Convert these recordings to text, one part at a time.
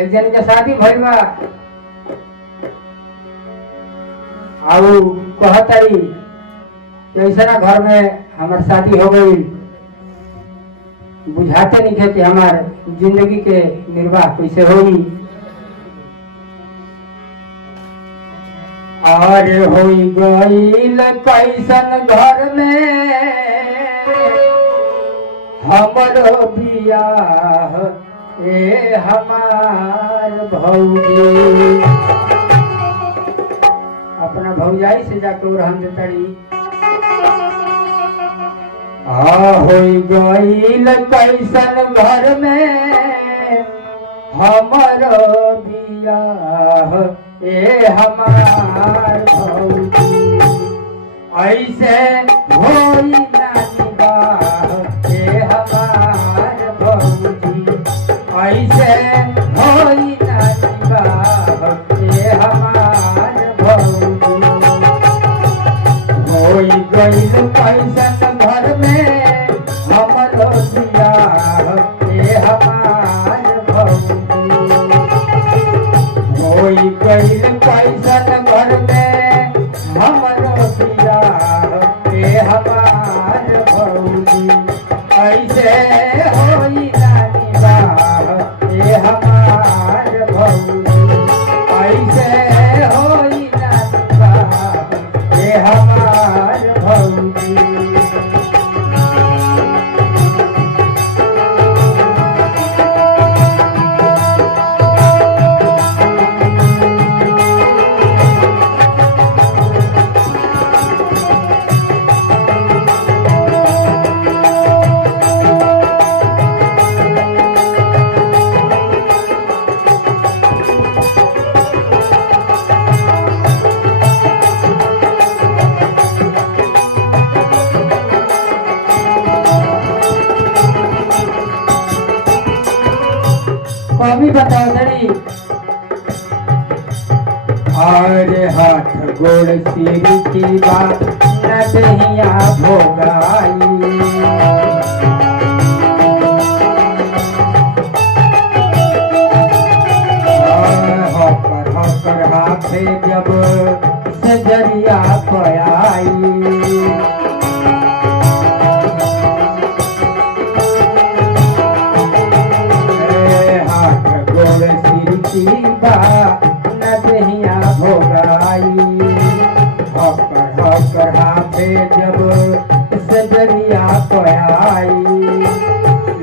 एक जन के शादी भइल बा आउ कहताई कि ऐसा घर में हमार शादी हो गई, बुझाते नहीं थे कि हमार जिंदगी के निर्वाह कैसे होई। और होई गईल कैसन घर में हमरो बियाह ए हमार भौजी। अपना भौजाई से जाके रहन देताड़ी। होई गईल कैसन घर में हमरो बियाह ए हमार भौजी। ऐसे होई ना निबाह ए हमार भौजी। ऐसे होई ना निबाह ए हमार भौजी। होई गईल कैसन घर में हमरो बियाह ए हमार भौजी। होई गईल कैसन घर में हमरो बियाह ए हमार भौजी। ऐसे होई ना निबाह ए हमार भौजी। ऐसे होई ना निबाह ए हमार भौजी। कवि बताओ धड़ी। और हाथ गोड़ सिर की बात न दहिया भोगाई। हकर हाथे जब सजरिया पयाई। नदिया भोगाई। हकर हकर हाथे जब सजरिया पयाई।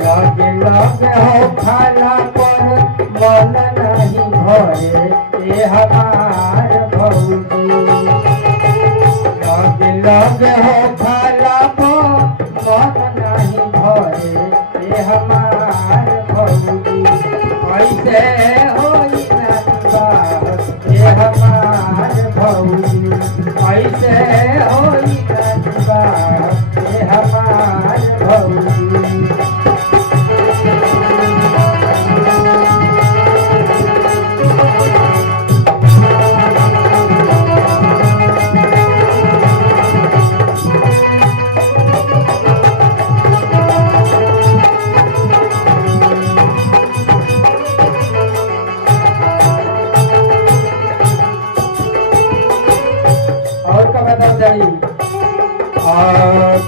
लगे लगे हो खाला पर मन नहीं भरे ए हमार भौजी। लगे लगे हो खाला पर मन नहीं भरे ए हमार भौजी। ऐसे होई ना निबाह ए हमार भौजी। ऐसे होई ना निबाह ए हमार भौजी।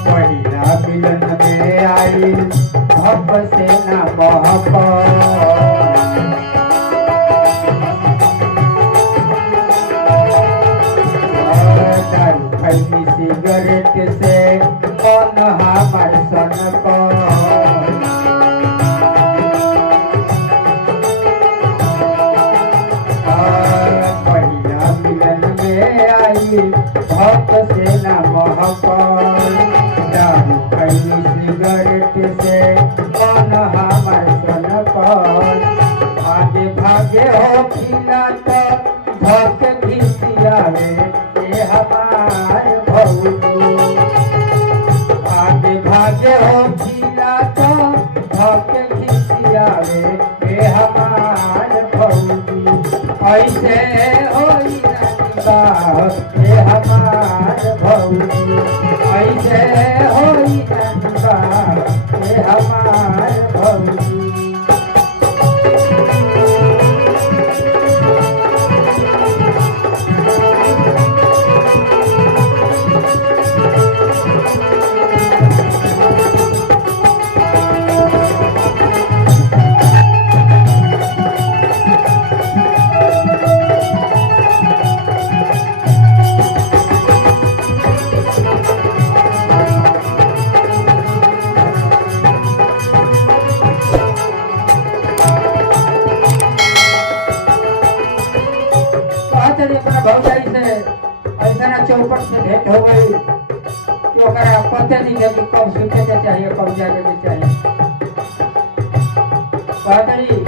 पहिला मिलन में आई भप से ना महप। दारू खैनी सिगरेट से मन हमार सनक। पहिला मिलन में आई भप से ना महक। दारू गई सिगरेट से मन हमर सन पर भागे भागे हो खिला तो धक घिसियावे ए हमार भौजी भागे भागे हो खिला तो धक घिसियावे ए हमार भौजी ऐसे होई ना ए हमार भौजी ऐसे होई ना ए हमार भौजी अपना भौजाई से ऐसा ना चौपट से भेंट हो गई कि ओकरा पते नहीं है कि कब सुते के चाहिए कब जागे के चाहिए कहतरी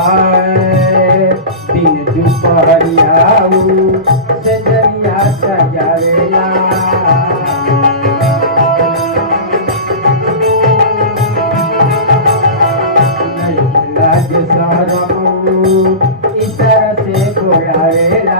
आए दिन दुपहरिया से जरिया सजावेला नहीं लाज शरम इतर से बोलावेला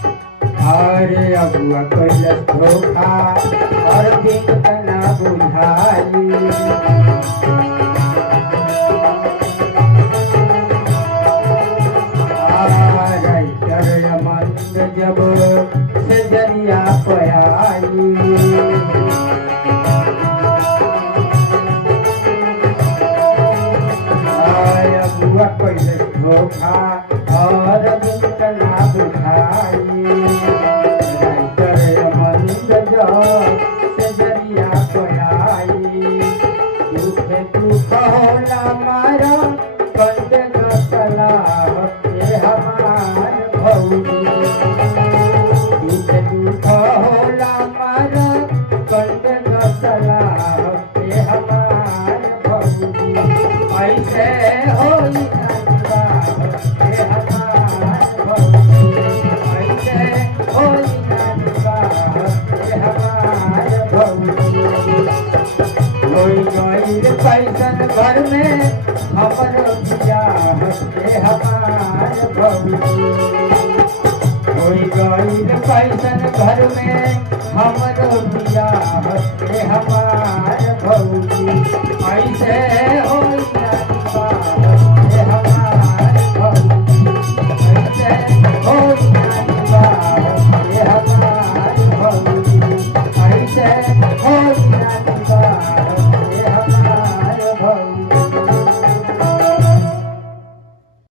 अरे अबुआ कैलस धोखा और दिन तना बुझाई मंद जब से जरिया पयाई अबुआ कैलस धोखा और दिन तना बुझाई पैसन घर में हमर बियाह के हमार भौजी होई गईल पैसन घर में हमर बियाह के हमार भौजी ऐसे होई